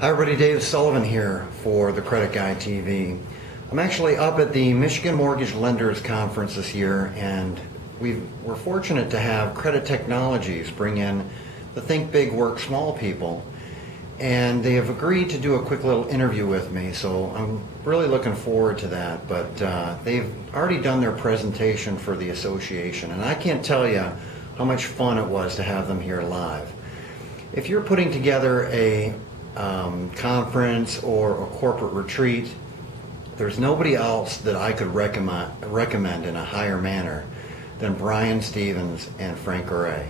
Hi everybody, Dave Sullivan here for the Credit Guy TV. I'm actually up at the Michigan Mortgage Lenders Conference this year, and we're fortunate to have Credit Technologies bring in the Think Big, Work Small people, and they have agreed to do a quick little interview with me, so I'm really looking forward to that. But they've already done their presentation for the association, and I can't tell you how much fun it was to have them here live. If you're putting together a conference or a corporate retreat, there's nobody else that I could recommend in a higher manner than Brian Stevens and Frank Garay.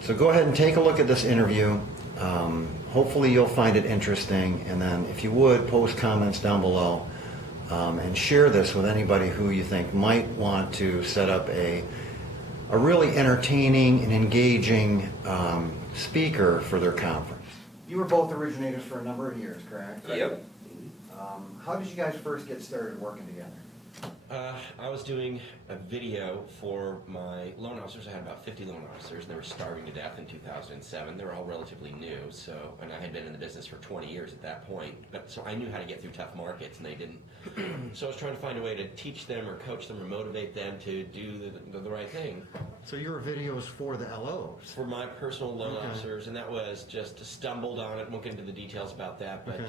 So go ahead and take a look at this interview. Hopefully you'll find it interesting, and then if you would, post comments down below and share this with anybody who you think might want to set up a really entertaining and engaging speaker for their conference. You were both originators for a number of years, correct? Yep. How did you guys first get started working together? I was doing a video for my loan officers. I had about 50 loan officers, and they were starving to death in 2007. They were all relatively new, and I had been in the business for 20 years at that point. So I knew how to get through tough markets, and they didn't. So I was trying to find a way to teach them or coach them or motivate them to do the right thing. So your videos for the LOs? For my personal loan officers, and that was just stumbled on it. Won't get into the details about that, but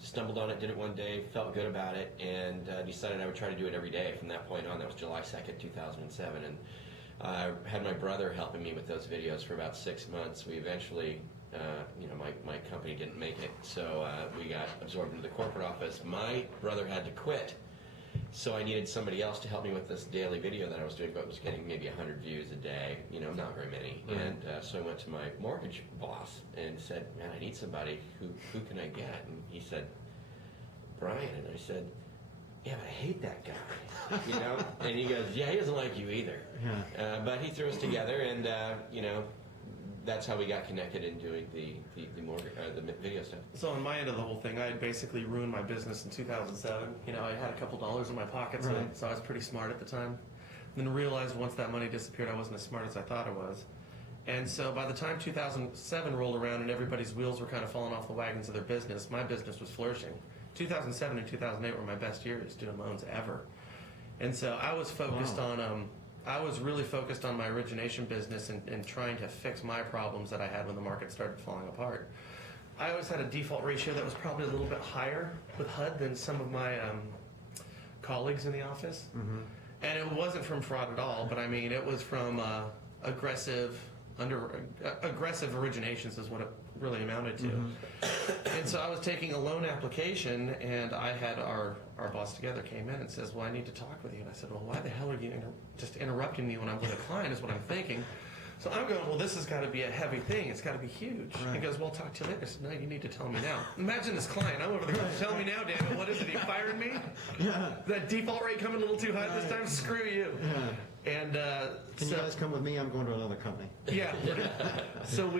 stumbled on it, did it one day, felt good about it, and decided I would try to do it every day from that point on. That was July 2nd, 2007, and I had my brother helping me with those videos for about 6 months. We eventually, my company didn't make it, so we got absorbed into the corporate office. My brother had to quit, so I needed somebody else to help me with this daily video that I was doing, but was getting maybe 100 views a day, not very many. And so I went to my mortgage boss and said, man, I need somebody. Who can I get? And he said, Brian. And I said, yeah, but I hate that guy, And he goes, yeah, he doesn't like you either. Yeah. But he threw us together, and that's how we got connected in doing the video stuff. So on my end of the whole thing, I had basically ruined my business in 2007. I had a couple dollars in my pocket, so I was pretty smart at the time. Then realized once that money disappeared, I wasn't as smart as I thought I was. And so by the time 2007 rolled around and everybody's wheels were kind of falling off the wagons of their business, my business was flourishing. 2007 and 2008 were my best years doing loans ever. And so I was focused on, I was really focused on my origination business and trying to fix my problems that I had when the market started falling apart. I always had a default ratio that was probably a little bit higher with HUD than some of my colleagues in the office. Mm-hmm. And it wasn't from fraud at all, but I mean, it was from aggressive originations is what it really amounted to. Mm-hmm. And so I was taking a loan application, and I had our boss together came in and says, well, I need to talk with you. And I said, well, why the hell are you just interrupting me when I'm with a client is what I'm thinking. So I'm going, well, this has got to be a heavy thing. It's got to be huge. Right. He goes, well, I'll talk to you later. I said, no, you need to tell me now. Imagine this client. I'm over there going, tell me now, David. What is it? He fired me? Yeah. That default rate coming a little too high this time? Screw you. Yeah. And can you guys come with me? I'm going to another company. Yeah. So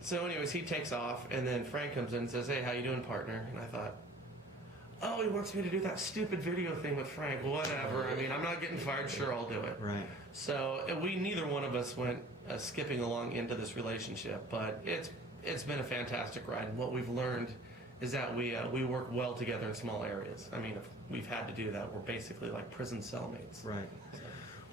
so anyways, he takes off, and then Frank comes in and says, hey, how you doing, partner? And I thought, oh, he wants me to do that stupid video thing with Frank. Whatever. I mean, I'm not getting fired. Sure, I'll do it. Right. So neither one of us went skipping along into this relationship, but it's been a fantastic ride. And what we've learned is that we work well together in small areas. I mean, if we've had to do that, we're basically like prison cellmates. Right.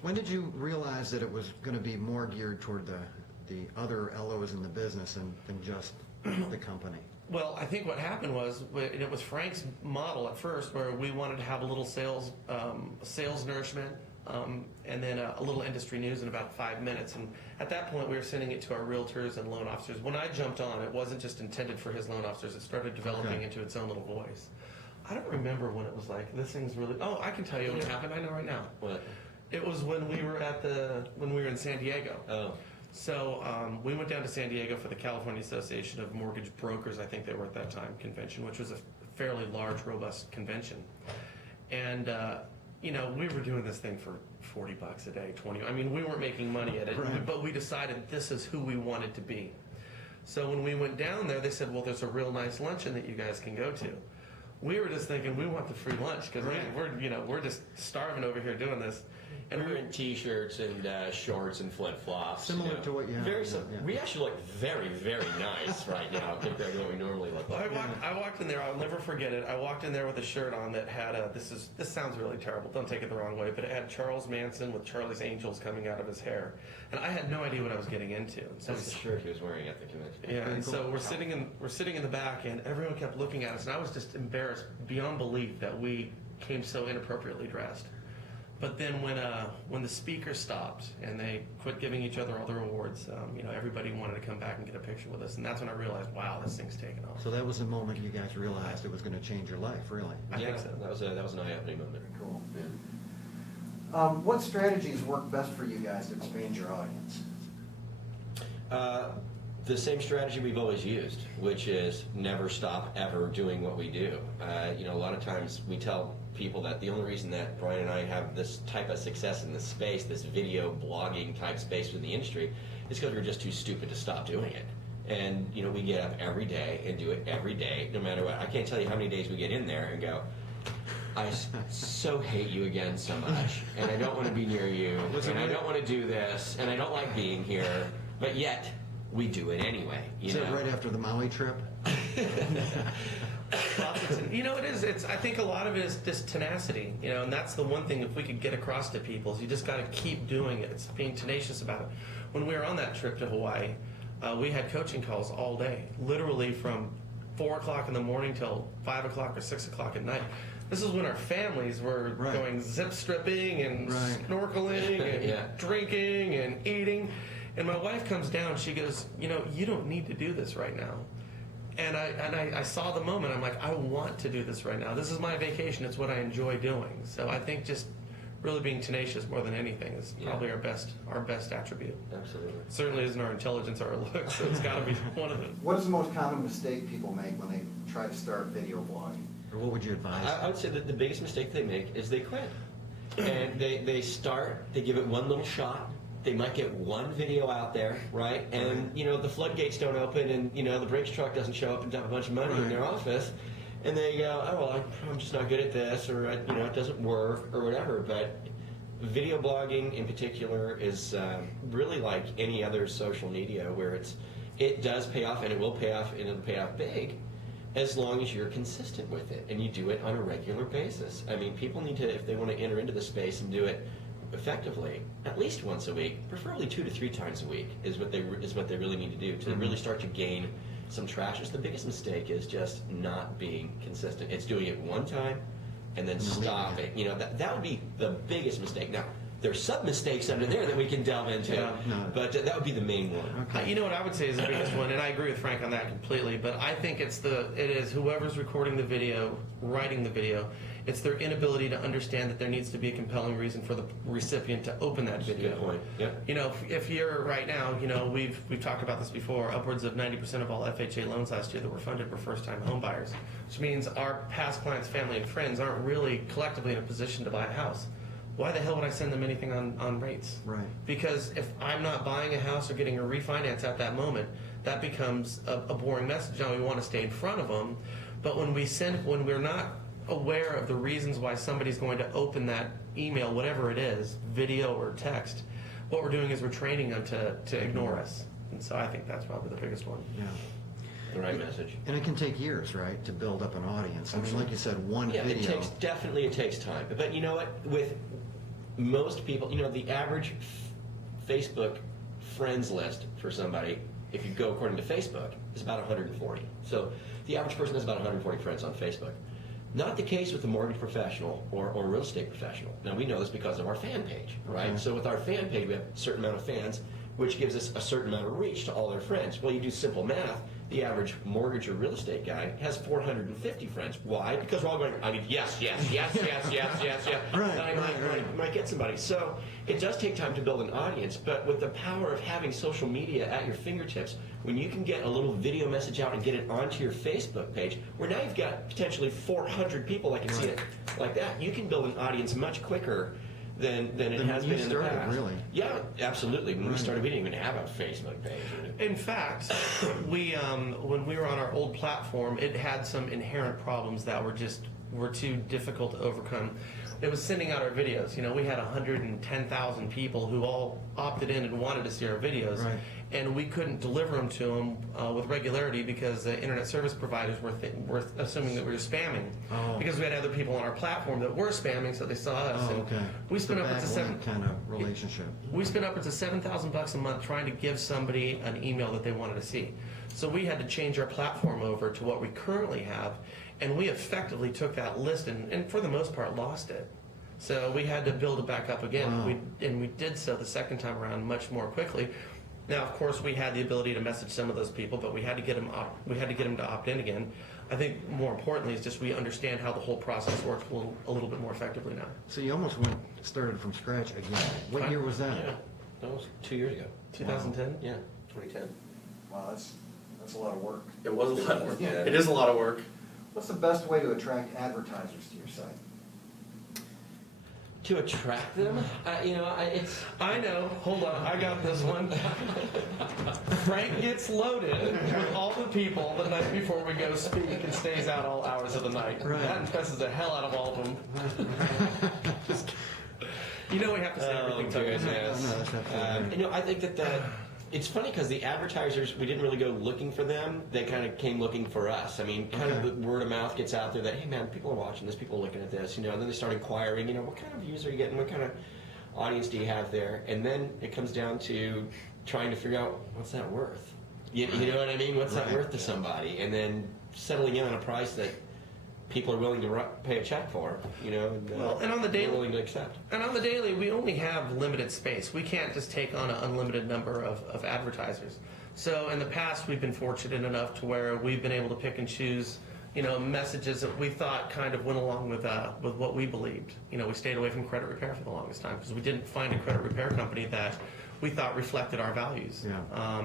When did you realize that it was going to be more geared toward the other LOs in the business than just the company? Well, I think what happened was, it was Frank's model at first, where we wanted to have a little sales nourishment, and then a little industry news in about 5 minutes. And at that point, we were sending it to our realtors and loan officers. When I jumped on, it wasn't just intended for his loan officers. It started developing into its own little voice. I don't remember when it was like, this thing's really... Oh, I can tell you when it happened. I know right now. What? It was when we were in San Diego. Oh. So we went down to San Diego for the California Association of Mortgage Brokers, I think they were at that time, convention, which was a fairly large, robust convention. And, we were doing this thing for $40 a day, 20. I mean, we weren't making money at it, but we decided this is who we wanted to be. So when we went down there, they said, well, there's a real nice luncheon that you guys can go to. we were just thinking we want the free lunch because we're just starving over here doing this. And we were in t-shirts and shorts and flip-flops. Similar to what you have. Very yeah. We actually look very, very nice right now compared to what we normally look like. I walked in there. I'll never forget it. I walked in there with a shirt on that had this sounds really terrible. Don't take it the wrong way, but it had Charles Manson with Charlie's Angels coming out of his hair, and I had no idea what I was getting into. So That's the shirt he was wearing at the convention. yeah, and so we're sitting in the back, and everyone kept looking at us, and I was just embarrassed beyond belief that we came so inappropriately dressed. But then when the speaker stopped and they quit giving each other all their awards, everybody wanted to come back and get a picture with us, and that's when I realized, wow, this thing's taken off. So that was the moment you guys realized it was going to change your life, really. I think so. That was an eye-opening moment. Cool. Yeah. What strategies work best for you guys to expand your audience? The same strategy we've always used, which is never stop ever doing what we do. A lot of times we tell people that the only reason that Brian and I have this type of success in this space, this video blogging type space in the industry, is because we're just too stupid to stop doing it. And we get up every day and do it every day, no matter what. I can't tell you how many days we get in there and go, I so hate you again so much, and I don't want to be near you, and I don't want to do this, and I don't like being here, but yet we do it anyway. Is that right after the Maui trip? It is. I think a lot of it is just tenacity, and that's the one thing, if we could get across to people, is you just got to keep doing it. It's being tenacious about it. When we were on that trip to Hawaii, we had coaching calls all day, literally from 4 o'clock in the morning till 5 o'clock or 6 o'clock at night. This is when our families were going zip stripping and snorkeling and drinking and eating. And my wife comes down, she goes, you don't need to do this right now. And I saw the moment. I'm like, I want to do this right now. This is my vacation. It's what I enjoy doing. So I think just really being tenacious more than anything is probably our best attribute. Absolutely. Certainly isn't our intelligence or our looks. So it's got to be one of them. What is the most common mistake people make when they try to start video blogging? Or what would you advise? I would say that the biggest mistake they make is they quit. And they start, they give it one little shot. They might get one video out there, right? And, the floodgates don't open and, the Brinks truck doesn't show up and dump a bunch of money in their office. And they go, oh, well, I'm just not good at this, or, it doesn't work, or whatever. But video blogging in particular is really like any other social media where it does pay off, and it will pay off, and it'll pay off big as long as you're consistent with it and you do it on a regular basis. I mean, people need to, if they want to enter into the space and do it effectively, at least once a week, preferably 2 to 3 times a week, is what they really need to do to really start to gain some traction. The biggest mistake is just not being consistent. It's doing it one time and then stopping. That would be the biggest mistake. Now, there's some mistakes under there that we can delve into, but that would be the main one. Okay. You know what I would say is the biggest one, and I agree with Frank on that completely, but I think it is whoever's recording the video, writing the video, it's their inability to understand that there needs to be a compelling reason for the recipient to open that video. Good point. Yep. If you're right now, we've talked about this before, upwards of 90% of all FHA loans last year that were funded were first-time home buyers, which means our past clients, family, and friends aren't really collectively in a position to buy a house. Why the hell would I send them anything on rates? Right. Because if I'm not buying a house or getting a refinance at that moment, that becomes a boring message. Now, we want to stay in front of them, but when we're not aware of the reasons why somebody's going to open that email, whatever it is, video or text, what we're doing is we're training them to ignore us. And so I think that's probably the biggest one. Yeah. The right message. And it can take years, right, to build up an audience. I mean, like you said, one video. It takes time. But you know what? With most people, the average Facebook friends list for somebody, if you go according to Facebook, is about 140. So the average person has about 140 friends on Facebook. Not the case with a mortgage professional or a real estate professional. Now, we know this because of our fan page, right? Okay. So with our fan page, we have a certain amount of fans, which gives us a certain amount of reach to all their friends. Well, you do simple math. The average mortgage or real estate guy has 450 friends. Why? Because we're all going, I mean, yes. Right, I might get somebody. So it does take time to build an audience, but with the power of having social media at your fingertips, when you can get a little video message out and get it onto your Facebook page, where now you've got potentially 400 people that can see it like that, you can build an audience much quicker than it Than has you been in the started, past. really? Yeah, absolutely. When we started, we didn't even have a Facebook page. In fact, when we were on our old platform, it had some inherent problems that were too difficult to overcome. It was sending out our videos. We had 110,000 people who all opted in and wanted to see our videos, Right. and we couldn't deliver them to them with regularity because the internet service providers were assuming that we were spamming. Oh. Because we had other people on our platform that were spamming, so they saw us. Oh, and okay. We spent It's a upwards of back-link kind of relationship. We spent upwards of $7,000 a month trying to give somebody an email that they wanted to see. So we had to change our platform over to what we currently have, and we effectively took that list and for the most part lost it. So we had to build it back up again. Wow. We did so the second time around much more quickly. Now, of course, we had the ability to message some of those people, but we had to get them to opt in again. I think more importantly is just we understand how the whole process works a little bit more effectively now. So you almost started from scratch again. What year was that? Yeah, that was 2 years ago. 2010? Yeah, 2010. Wow, that's a lot of work. It was a lot of work. Yeah. It is a lot of work. What's the best way to attract advertisers to your site? To attract them, it's. I know. Hold on. I got this one. Frank gets loaded with all the people the night before we go speak and stays out all hours of the night. Right. That impresses the hell out of all of them. We have to say everything to goodness. us. No, that's absolutely right. I think that it's funny because the advertisers, we didn't really go looking for them. They kind of came looking for us. I mean, kind of Okay. the word of mouth gets out there that, hey man, people are watching this, people are looking at this, and then they start inquiring, what kind of views are you getting? What kind of audience do you have there? And then it comes down to trying to figure out what's that worth. You know what I mean? What's that Right. worth to somebody? And then settling in on a price that people are willing to pay a check for, Well, and on the they're daily, willing to accept. And on the daily, we only have limited space. We can't just take on an unlimited number of advertisers. So in the past, we've been fortunate enough to where we've been able to pick and choose, messages that we thought kind of went along with what we believed. We stayed away from credit repair for the longest time because we didn't find a credit repair company that we thought reflected our values. Yeah.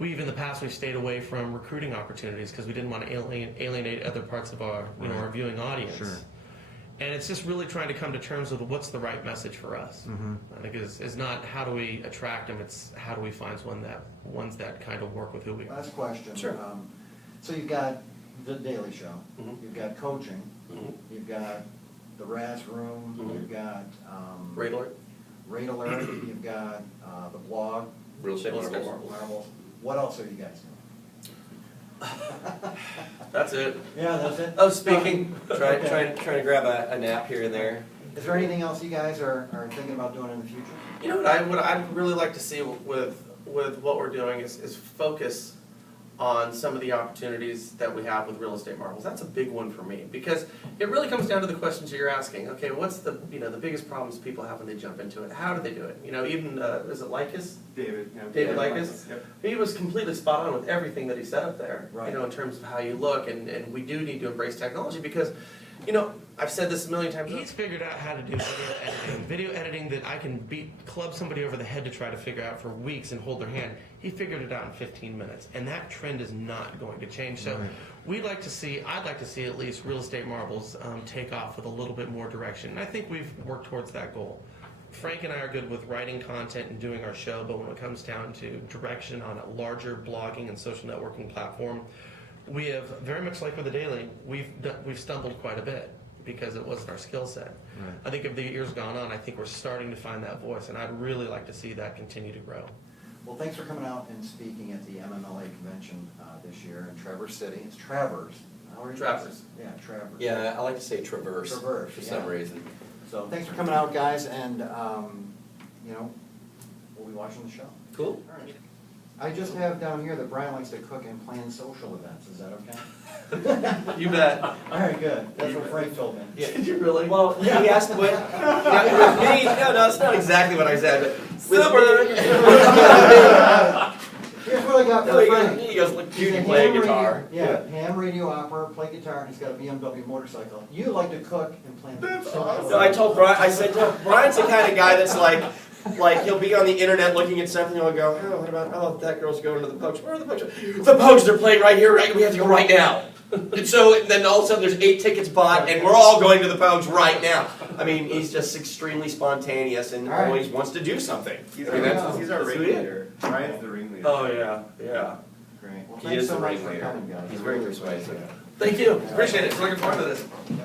In the past, we've stayed away from recruiting opportunities because we didn't want to alienate other parts of our, our viewing audience. Sure. And it's just really trying to come to terms with what's the right message for us. Mm-hmm. I think is not how do we attract them, it's how do we find ones that kind of work with who we are. Last question. Sure. So you've got the Daily Show, Mhm. you've got coaching, Mhm. you've got the Razz Room, Mhm. you've got Rate alert? Rate Alert, you've got the blog, Real estate Real Estate marbles. Marbles. What else are you guys doing? That's it. Yeah, that's it. I was speaking, Okay. trying to grab a nap here and there. Is there anything else you guys are thinking about doing in the future? What I'd really like to see with what we're doing is focus on some of the opportunities that we have with real estate marbles. That's a big one for me because it really comes down to the questions that you're asking. Okay, what's the the biggest problems people have when they jump into it? How do they do it? Even is it Lycus? David Lycus? Yep. He was completely spot on with everything that he said up there. Right. In terms of how you look, and we do need to embrace technology because, I've said this a million times. He's figured out how to do video editing that I can club somebody over the head to try to figure out for weeks and hold their hand. He figured it out in 15 minutes, and that trend is not going to change. So Right. I'd like to see at least Real Estate Marbles take off with a little bit more direction. And I think we've worked towards that goal. Frank and I are good with writing content and doing our show, but when it comes down to direction on a larger blogging and social networking platform, we have, very much like with the Daily, we've stumbled quite a bit because it wasn't our skill set. Right. I think if the years gone on, I think we're starting to find that voice, and I'd really like to see that continue to grow. Well, thanks for coming out and speaking at the MMLA convention this year in Traverse City. It's Travers. How are you? Traverse. Yeah, Travers. Yeah, I like to say traverse. Traverse, for yeah. some reason. So thanks for coming out, guys, and we'll be watching the show. Cool. All right. I just have down here that Brian likes to cook and plan social events. Is that okay? You bet. All right, good. That's what Frank told me. Yeah. Did you really? Well, he asked what. No, it's not exactly what I said. But Here's what I got for Frank. He goes, look, He's you a can play ham guitar. ham radio opera, play guitar, and he's got a BMW motorcycle. You like to cook and plan social No, I told Brian, I said, no, Brian's the kind of guy that's like, Like he'll be on the internet looking at something, and he'll go, "Oh, what about? Oh, that girl's going to the Pogues. Where are the Pogues? The Pogues, they're playing right here. Right, we have to go right now." And so then all of a sudden there's 8 tickets bought, and we're all going to the Pogues right now. I mean, he's just extremely spontaneous and All right. always wants to do something. He's I mean, our that's who he is. ringleader. Ryan's the ringleader. Oh yeah, yeah. Great. Well, He thanks is so the much for ringleader. coming, guys. He's very persuasive. Thank you. Appreciate it. Looking forward to this.